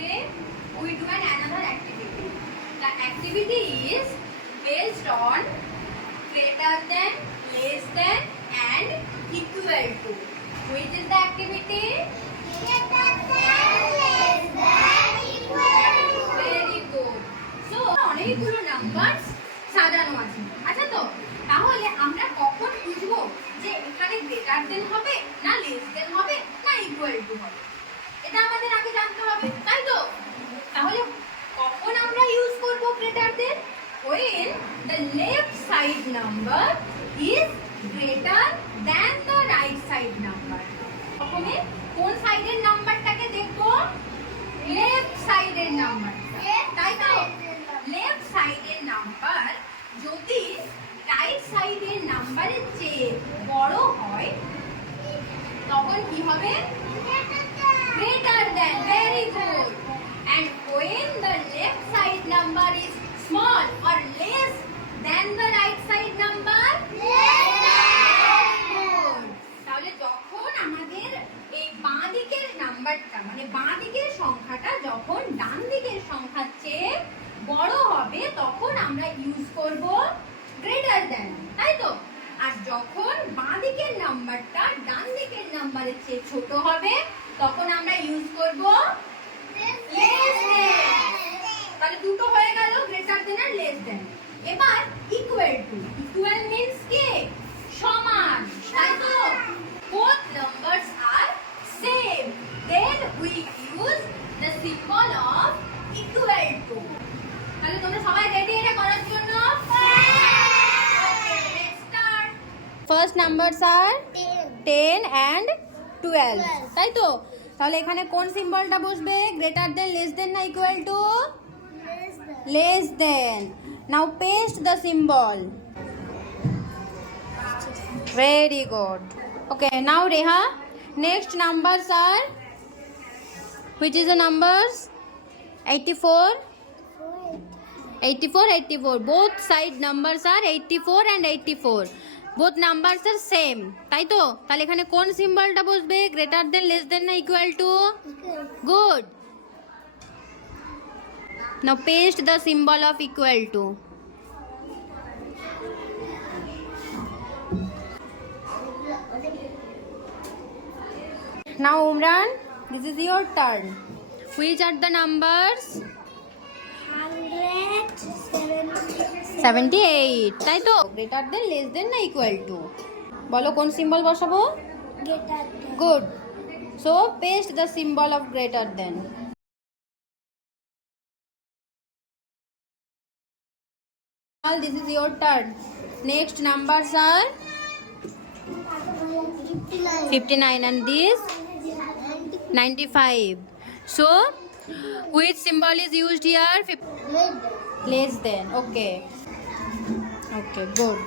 today we do another activity. The activity is based on greater than, less than and equal to. Which is the activity? Greater than, less than, equal to. Very good. So অনেকগুলো নাম্বারস সাজানো আছে, আচ্ছা তো তাহলে আমরা কখন বুঝবো যে এখানে গ্রেটার দেন হবে না লেস দেন হবে না ইকুয়াল টু হবে? এটা আমাদের আগে জানতে হবে, তাই তো? তাহলে কখন আমরা ইউজ করব greater than? when the left side number is greater than the right side number. প্রথমে কোন সাইডের নাম্বারটাকে দেখব? লেফট সাইডের নাম্বার, তাই তো? লেফট সাইডের নাম্বার যদি রাইট সাইডের নাম্বারের চেয়ে বড় হয় তখন কি হবে? Greater than. Very good. And when the left side number is small or less than the right side number? Less than. Good. তাহলে যখন আমাদের এই বাঁ দিকের নাম্বারটা মানে বাঁ দিকের সংখ্যাটা যখন ডান দিকের সংখ্যার চেয়ে বড় হবে তখন আমরা ইউজ করব গ্রেটার দ্যান, তাই তো? আর যখন বাঁ দিকের নাম্বারটা ডান দিকের নাম্বারের চেয়ে ছোট হবে তখন আমরা ইউজ করব লেস দেন। তাহলে দুটো হয়ে গেল, গ্রেটার দেন আর লেস দেন। এবার ইকুয়াল টু। ইকুয়াল মিন্স কি? সমান, তাই তো? both numbers are same, then we use the symbol of equal to. তাহলে তোমরা সবাই রেডি এটা করার জন্য? Okay, let's start. First numbers are 10 and 12, তাই তো? তাহলে এখানে কোন সিম্বলটা বসবে? গ্রেটার দেন, লেস দেন না equal to? Less than. Now paste the symbol. Very good. Okay, now Reha, next numbers are, which is the numbers? 84, 84, 84. Both side numbers are 84 and 84. Both numbers are same, তাই তো? তাহলে এখানে কোন সিম্বলটা বসবে? Greater than, less than না equal two? Good. Now paste the symbol of equal to. Now Umran, this is your turn. Which are the numbers? 78, তাই তো? গ্রেটার দেন, লেস দেন না ইকুয়াল টু? বলো কোন সিম্বল বসাবো? Greater than. Good. So paste the symbol of greater than. This is your turn. Next numbers are 59 and this 95. So which symbol is used here? Less than. Okay. Okay, good.